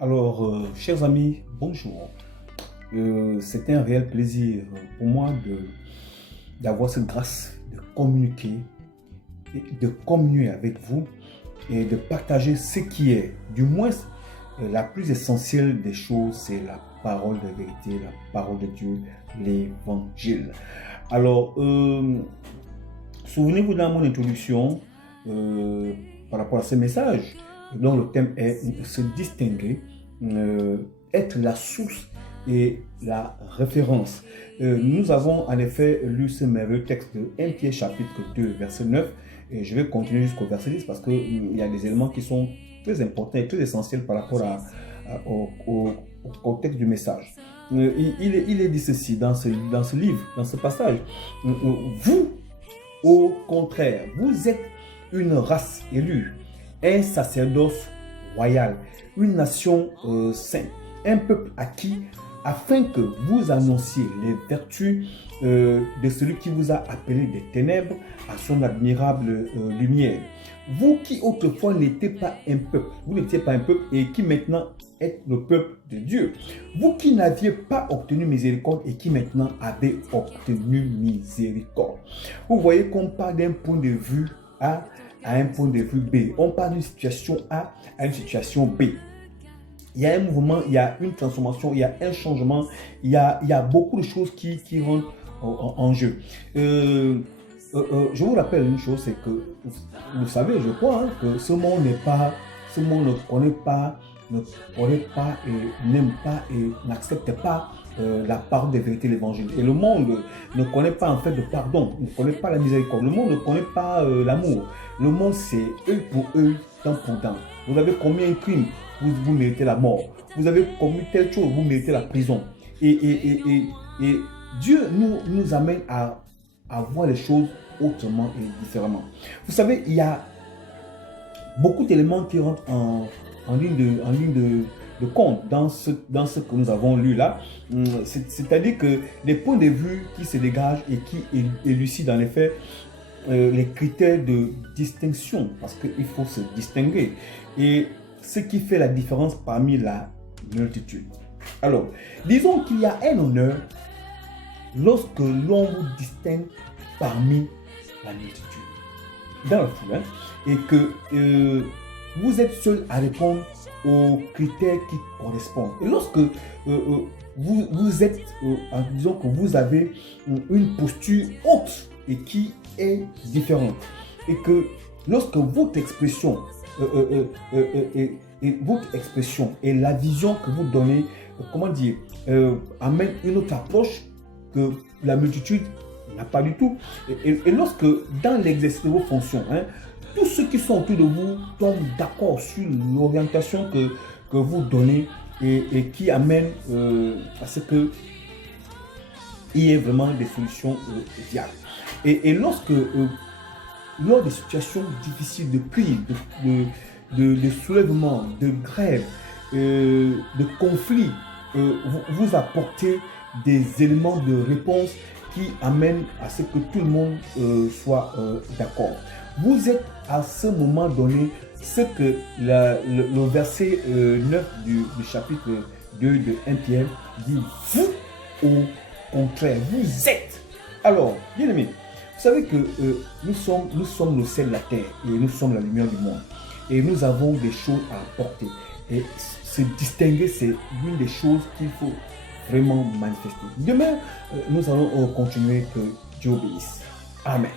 Alors, chers amis, bonjour. C'est un réel plaisir pour moi d'avoir cette grâce de communiquer, de communier avec vous et de partager ce qui est, du moins, la plus essentielle des choses, c'est la parole de vérité, la parole de Dieu, l'évangile. Alors, souvenez-vous dans mon introduction, par rapport à ce message, dont le thème est se distinguer, être la source et la référence. Nous avons en effet lu ce merveilleux texte de 1 Pierre chapitre 2 verset 9 et je vais continuer jusqu'au verset 10 parce qu'il y a des éléments qui sont très importants et très essentiels par rapport au texte du message. Il est dit ceci dans ce livre, dans ce passage. Vous, au contraire, vous êtes une race élue, un sacerdoce royal, une nation sainte, un peuple acquis, afin que vous annonciez les vertus de celui qui vous a appelé des ténèbres à son admirable lumière. Vous qui autrefois n'étiez pas un peuple, vous n'étiez pas un peuple et qui maintenant êtes le peuple de Dieu. Vous qui n'aviez pas obtenu miséricorde et qui maintenant avez obtenu miséricorde. Vous voyez qu'on part d'un point de vue A à un point de vue B. On part d'une situation A à une situation B. Il y a un mouvement, il y a une transformation, il y a un changement, il y a beaucoup de choses qui rentrent en jeu. Je vous rappelle une chose, c'est que vous savez, je crois, que ce monde ne connaît pas et n'aime pas et n'accepte pas la parole de vérité, l'évangile. Et le monde ne connaît pas en fait de pardon, ne connaît pas la miséricorde. Le monde ne connaît pas l'amour. Le monde, c'est eux pour eux, dent pour dent. Vous avez commis un crime, vous méritez la mort. Vous avez commis telle chose, vous méritez la prison. Et Dieu nous amène à voir les choses autrement et différemment. Vous savez, il y a beaucoup d'éléments qui rentrent en ligne de compte dans ce que nous avons lu là. C'est-à-dire que les points de vue qui se dégagent et qui élucident en effet les critères de distinction, parce qu'il faut se distinguer. Et ce qui fait la différence parmi la multitude. Alors, disons qu'il y a un honneur lorsque l'on vous distingue parmi la multitude, dans la foule, et que vous êtes seul à répondre aux critères qui correspondent. Et lorsque vous êtes, disons que vous avez une posture haute et qui est différente, et que lorsque votre expression et la vision que vous donnez, amène une autre approche que la multitude n'a pas du tout. Et lorsque dans l'exercice de vos fonctions, tous ceux qui sont autour de vous tombent d'accord sur l'orientation que vous donnez et qui amène à ce qu'il y ait vraiment des solutions viables. Et lorsque, lors des situations difficiles de crise, de soulèvement, de grève, de conflit, vous apportez des éléments de réponse qui amènent à ce que tout le monde soit d'accord. Vous êtes à ce moment donné ce que le verset 9 du chapitre 2 de 1 Pierre dit. Vous, au contraire, vous êtes. Alors, bien aimé, vous savez que nous sommes le sel de la terre et nous sommes la lumière du monde. Et nous avons des choses à apporter. Et se distinguer, c'est l'une des choses qu'il faut vraiment manifester. Demain, nous allons continuer. Que Dieu obéisse. Amen.